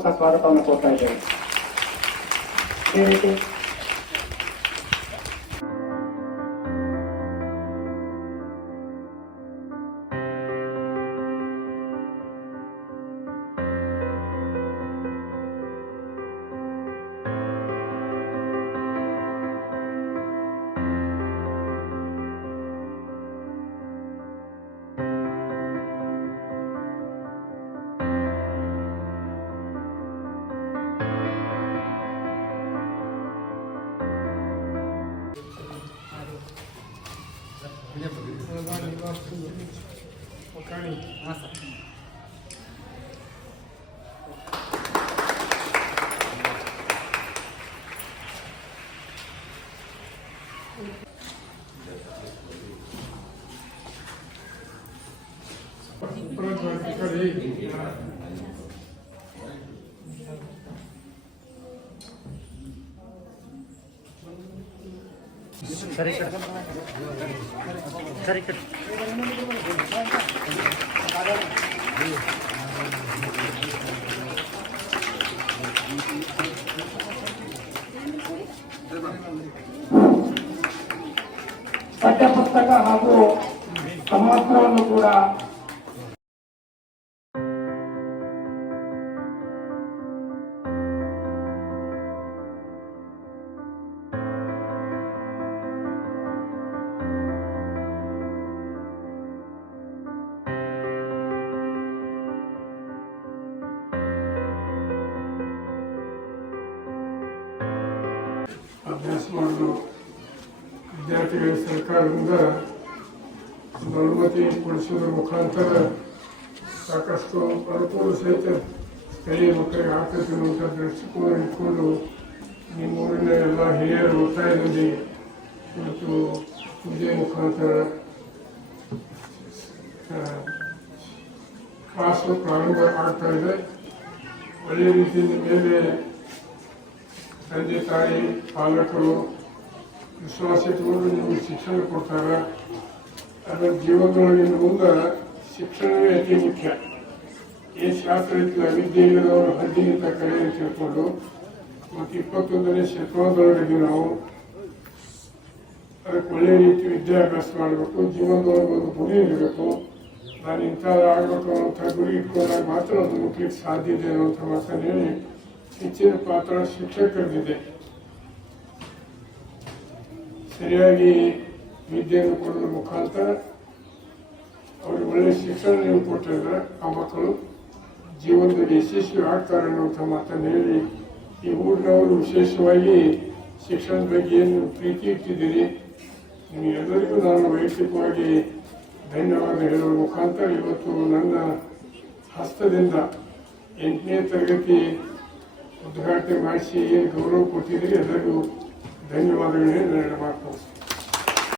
ಸ್ವಾಗತವನ್ನು ಕೋರ್ತಾ ಇದ್ದೇವೆ ಈ ರೀತಿ ಸರಿ ಕಟ್ ಸರಿ ಕಟ್ ಪಠ್ಯಪುಸ್ತಕ ಹಾಗೂ ಸಮವಸ್ತ್ರವನ್ನು ಕೂಡ ಅಭ್ಯಾಸ ಮಾಡಲು ವಿದ್ಯಾರ್ಥಿಗಳ ಸರ್ಕಾರದಿಂದ ಒಂದು ಅನುಮತಿ ಕೊಡಿಸೋದ್ರ ಮುಖಾಂತರ ಸಾಕಷ್ಟು ಅನುಕೂಲ ಸಹಿತ ಸ್ಥಳೀಯ ಮಕ್ಕಳಿಗೆ ಆಗ್ತದೆ ಅನ್ನುವಂಥ ದೃಷ್ಟಿಕೋನ ಇಟ್ಕೊಂಡು ನಿಮ್ಮ ಊರಿನ ಎಲ್ಲ ಹಿರಿಯರ, ಒತ್ತಾಯದಲ್ಲಿ ಮತ್ತು ಪೂಜೆ ಮುಖಾಂತರ ಕ್ಲಾಸು ಪ್ರಾರಂಭ ಆಗ್ತಾ ಇದೆ. ಒಳ್ಳೆಯ ರೀತಿಯಿಂದ ಮೇಲೆ ತಂದೆ, ತಾಯಿ, ಪಾಲಕರು ವಿಶ್ವಾಸ ಇಟ್ಕೊಂಡು ನಿಮಗೆ ಶಿಕ್ಷಣ ಕೊಡ್ತಾರೆ ಅದರ ಜೀವನದೊಳಗೆ ಇನ್ನು ಮುಂದೆ ಶಿಕ್ಷಣವೇ ಅತಿ ಮುಖ್ಯ. ಈ ಶಾಸ್ತ್ರ ಅವಿದ್ಯೆ ಇಲ್ಲದವರು ಅಂತ ತಿಳ್ಕೊಂಡು ಮತ್ತು ಇಪ್ಪತ್ತೊಂದನೇ ಶತಮಾನದೊಳಗೆ ನಾವು ಅದಕ್ಕೆ ಒಳ್ಳೆಯ ರೀತಿ ವಿದ್ಯಾಭ್ಯಾಸ ಮಾಡಬೇಕು, ಜೀವನದೊಳಗೆ ಒಂದು ಗುರಿ ಇರಬೇಕು. ನಾನು ಇಂಥದ್ದು ಆಗಬೇಕು ಅನ್ನೋಂಥ ಗುರಿ ಇಟ್ಕೊಂಡಾಗ ಮಾತ್ರ ಅದು ಮುಟ್ಲಿಕ್ಕೆ ಸಾಧ್ಯ ಇದೆ ಅನ್ನೋಂಥ ಮಾತನ್ನು ಹೇಳಿ ಹೆಚ್ಚಿನ ಪಾತ್ರ ಶಿಕ್ಷಕರಿದೆ ಸರಿಯಾಗಿ ವಿದ್ಯೆಯನ್ನು ಕೊಡುವ ಮುಖಾಂತರ ಅವ್ರಿಗೆ ಒಳ್ಳೆಯ ಶಿಕ್ಷಣ ಕೊಟ್ಟಿದ್ರೆ ಆ ಮಕ್ಕಳು ಜೀವನದಲ್ಲಿ ಯಶಸ್ವಿ ಆಗ್ತಾರೆ ಅನ್ನುವಂಥ ಮಾತನ್ನು ಹೇಳಿ, ಈ ಊರಿನವರು ವಿಶೇಷವಾಗಿ ಶಿಕ್ಷಣದ ಬಗ್ಗೆ ಏನು ಪ್ರೀತಿ ಇಟ್ಟಿದ್ದೀರಿ? ನಿಮಗೆಲ್ಲರಿಗೂ ನಾನು ವೈಯಕ್ತಿಕವಾಗಿ ಧನ್ಯವಾದ ಹೇಳುವ ಮುಖಾಂತರ ಇವತ್ತು ನನ್ನ ಹಸ್ತದಿಂದ ಎಂಟನೇ ತರಗತಿ ಉದ್ಘಾಟನೆ ಮಾಡಿಸಿ ಏನು ಗೌರವ ಕೊಟ್ಟಿದ್ದೀರಿ ಎಲ್ಲರಿಗೂ ಧನ್ಯವಾದಗಳೇ ಮಾತು